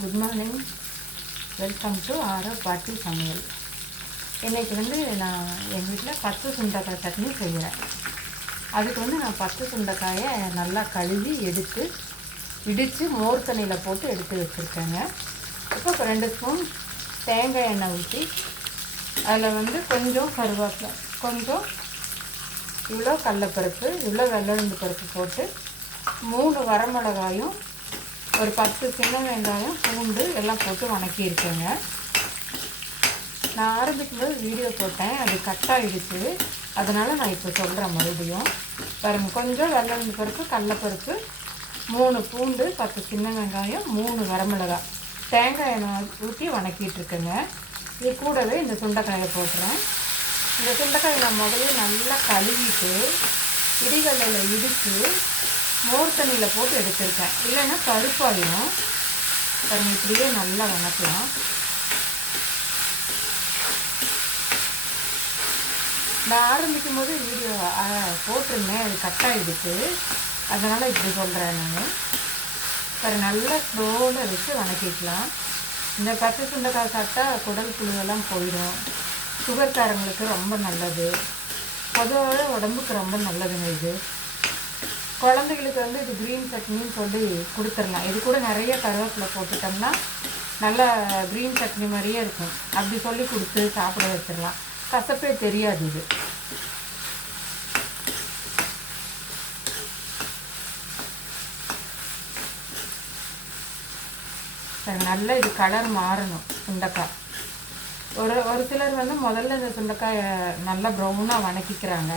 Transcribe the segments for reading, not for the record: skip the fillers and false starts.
Good morning, welcome to ஆரோ பாட்டி சமையல். இன்றைக்கி நான் எங்கள் வீட்டில் பச்சை சுண்டைக்காய் சட்னி செய்கிறேன். அதுக்கு நான் பச்சை சுண்டைக்காயை நல்லா கழுவி எடுத்து இடித்து மோர் தண்ணியில் போட்டு எடுத்து வச்சுருக்கேங்க. இப்போ 2 ஸ்பூன் தேங்காய் எண்ணெய் ஊற்றி அதில் கொஞ்சம் கருவேப்பிலை, கொஞ்சம் இவ்வளோ கடலைப்பருப்பு, இவ்வளோ வெள்ளை பருப்பு போட்டு 3 வரமிளகாயும் ஒரு 10 சின்ன வெங்காயம், பூண்டு எல்லாம் போட்டு வணக்கியிருக்கேங்க. நான் ஆரம்பிக்கும்போது வீடியோ போட்டேன், அது கட் ஆகிடுச்சு. அதனால் நான் இப்போ சொல்கிறேன் மறுபடியும். பாருங்கள், கொஞ்சம் வெள்ளை பருப்பு, கடலைப்பருப்பு, 3 பூண்டு, 10 சின்ன வெங்காயம், 3 வரமிளகாய், தேங்காய் எண்ணெய் ஊற்றி வணக்கிட்டுருக்கேங்க. இது கூடவே இந்த சுண்டைக்காயை போட்டுறேன். இந்த சுண்டைக்காயை நான் முதல்ல நல்லா கழுவிட்டு இடிகல்லில் இடித்து மோர் தண்ணியில் போட்டு எடுத்துருக்கேன். இல்லைன்னா பருப்பாயிடும். பாருங்கள், இப்படியே நல்லா வணக்கலாம். நான் ஆரம்பிக்கும் போது வீடியோ போட்டிருந்தேன், அது கட் ஆகிடுச்சு. அதனால் இப்படி சொல்கிறேன் நான். பாரு, நல்லா ஸ்லோவில் வச்சு வணக்கிக்கலாம். இந்த பச்சை சுண்டைக்காய் சாப்பிட்டா குடல் புழுவெல்லாம் போயிடும். சுகர்காரங்களுக்கு ரொம்ப நல்லது. பொதுவாக உடம்புக்கு ரொம்ப நல்லதுங்க. இது குழந்தைகளுக்கு இது க்ரீன் சட்னின்னு சொல்லி கொடுத்துடலாம். இது கூட நிறைய கருவேப்பிலை போட்டுட்டோம்னா நல்லா க்ரீன் சட்னி மாதிரியே இருக்கும். அப்படி சொல்லி கொடுத்து சாப்பிட வச்சிடலாம். கசப்பே தெரியாது. இது நல்லா இது கலர் மாறணும். சுண்டைக்காய் ஒரு சிலர் முதல்ல இந்த சுண்டைக்காயை நல்லா ப்ரௌனாக வணக்கிக்கிறாங்க.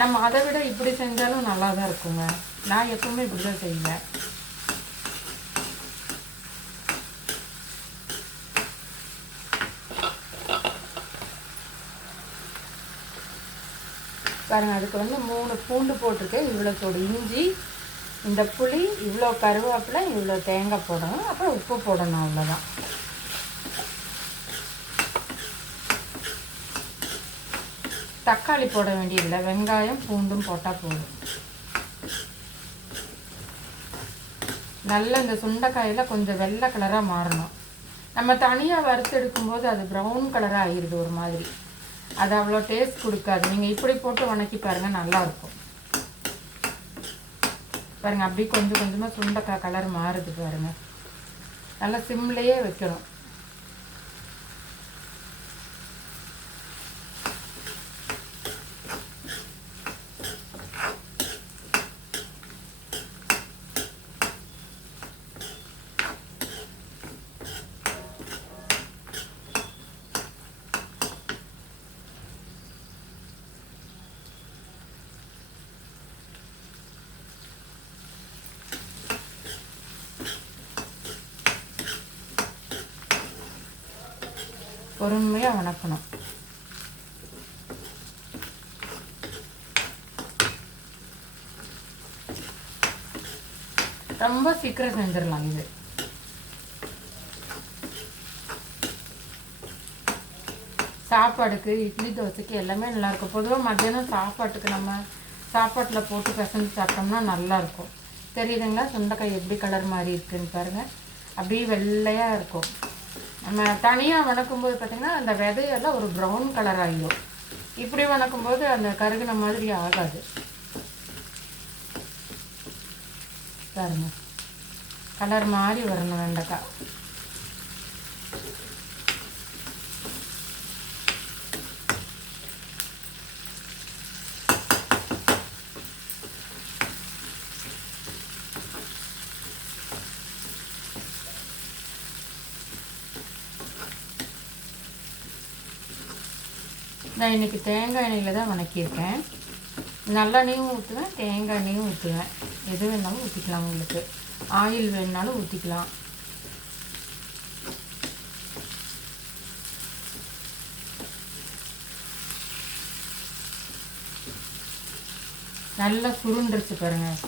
நம்ம அதை விட இப்படி செஞ்சாலும் நல்லா தான் இருக்குங்க. நான் எப்பவுமே இப்படி தான் செய்வேன். பாருங்கள், அதுக்கு 3 பூண்டு போட்டிருக்கேன், இவ்வளோ தோடு இஞ்சி, இந்த புளி, இவ்வளோ கருவேப்பிலை, இவ்வளோ தேங்காய் போடணும். அப்புறம் உப்பு போடணும், அவ்வளோதான். தக்காளி போட வேண்டியதில்லை, வெங்காயம் பூண்டும் போட்டால் போதும். நல்லா இந்த சுண்டைக்காயில் கொஞ்சம் வெள்ளை கலராக மாறணும். நம்ம தனியாக வறுத்தெடுக்கும்போது அது ப்ரௌன் கலராக ஆகிடுது ஒரு மாதிரி. அது அவ்வளோ டேஸ்ட் கொடுக்காது. நீங்கள் இப்படி போட்டு வணக்கி பாருங்கள், நல்லாயிருக்கும். பாருங்கள், அப்படி கொஞ்சம் கொஞ்சமாக சுண்டைக்காய் கலர் மாறுது பாருங்கள். நல்லா சிம்லேயே வைக்கணும். பொறுமையாக வணக்கணும். ரொம்ப சீக்கிரம் செஞ்சிடலாம். இது சாப்பாடுக்கு, இட்லி, தோசைக்கு எல்லாமே நல்லாயிருக்கும். பொதுவாக மத்தியானம் சாப்பாட்டுக்கு நம்ம சாப்பாட்டில் போட்டு பிசைஞ்சு சாப்பிட்டோம்னா நல்லாயிருக்கும். தெரியுதுங்களா சுண்டைக்காய் எப்படி கலர் மாதிரி இருக்குதுன்னு பாருங்கள். அப்படியே வெள்ளையாக இருக்கும். நம்ம தனியாக வணக்கும்போது பார்த்திங்கன்னா அந்த விதையெல்லாம் ஒரு ப்ரௌன் கலர் ஆகிடும். இப்படி வணக்கும்போது அந்த கருகின மாதிரி ஆகாது. பாருங்க, கலர் மாதிரி வரணும் வெண்டைக்காய். நான் இன்றைக்கி தேங்காய் எண்ணெயில் தான் வணக்கியிருக்கேன். நல்லெண்ணெயும் ஊற்றுவேன், தேங்காய் எண்ணெயும் ஊற்றுவேன். எது வேணாலும் ஊற்றிக்கலாம். உங்களுக்கு ஆயில் வேணுனாலும் ஊற்றிக்கலாம். நல்லா சுருண்டுருச்சு பாருங்கள்.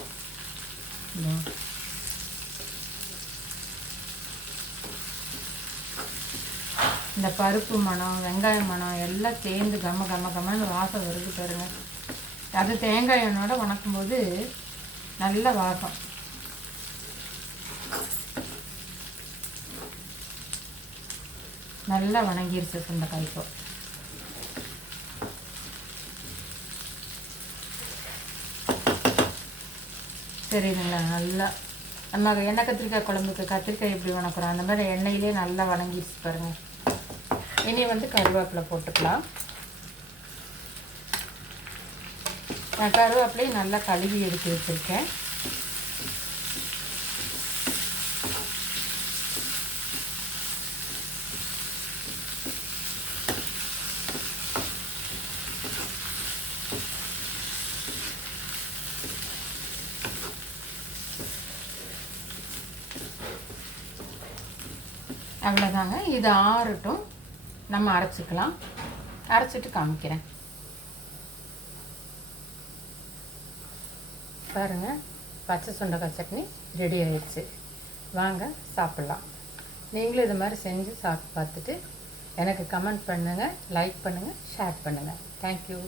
இந்த பருப்பு மணம், வெங்காய மணம் எல்லாம் சேர்ந்து கம கம கமன்னு வாசம் வருது பாருங்க. அது தேங்காய் எண்ணெயோட வணக்கும்போது நல்ல வாசம். நல்லா வணங்கிருச்சு சுண்டைக்காய். இப்போ சரிங்களா, நல்லா நம்ம எண்ணெய் கத்திரிக்காய் குழம்புக்கு கத்திரிக்காய் எப்படி வணக்குறோம் அந்த மாதிரி எண்ணெயிலே நல்லா வணங்கிடுச்சு பாருங்கள். இனி வந்து கருவேப்பிலை போட்டுக்கலாம். நான் கருவேப்பிலையை நல்லா கழுவி எடுத்து வச்சுருக்கேன். அவ்வளோதாங்க. இது ஆறட்டும், நம்ம அரைச்சிக்கலாம். அரைச்சிட்டு காமிக்கிறேன் பாருங்கள். பச்சை சுண்டைக்காய் சட்னி ரெடி ஆயிடுச்சு. வாங்க சாப்பிட்லாம். நீங்களும் இது மாதிரி செஞ்சு சாப்பிட்டு பார்த்துட்டு எனக்கு கமெண்ட் பண்ணுங்கள், லைக் பண்ணுங்கள், ஷேர் பண்ணுங்கள். தேங்க்யூ.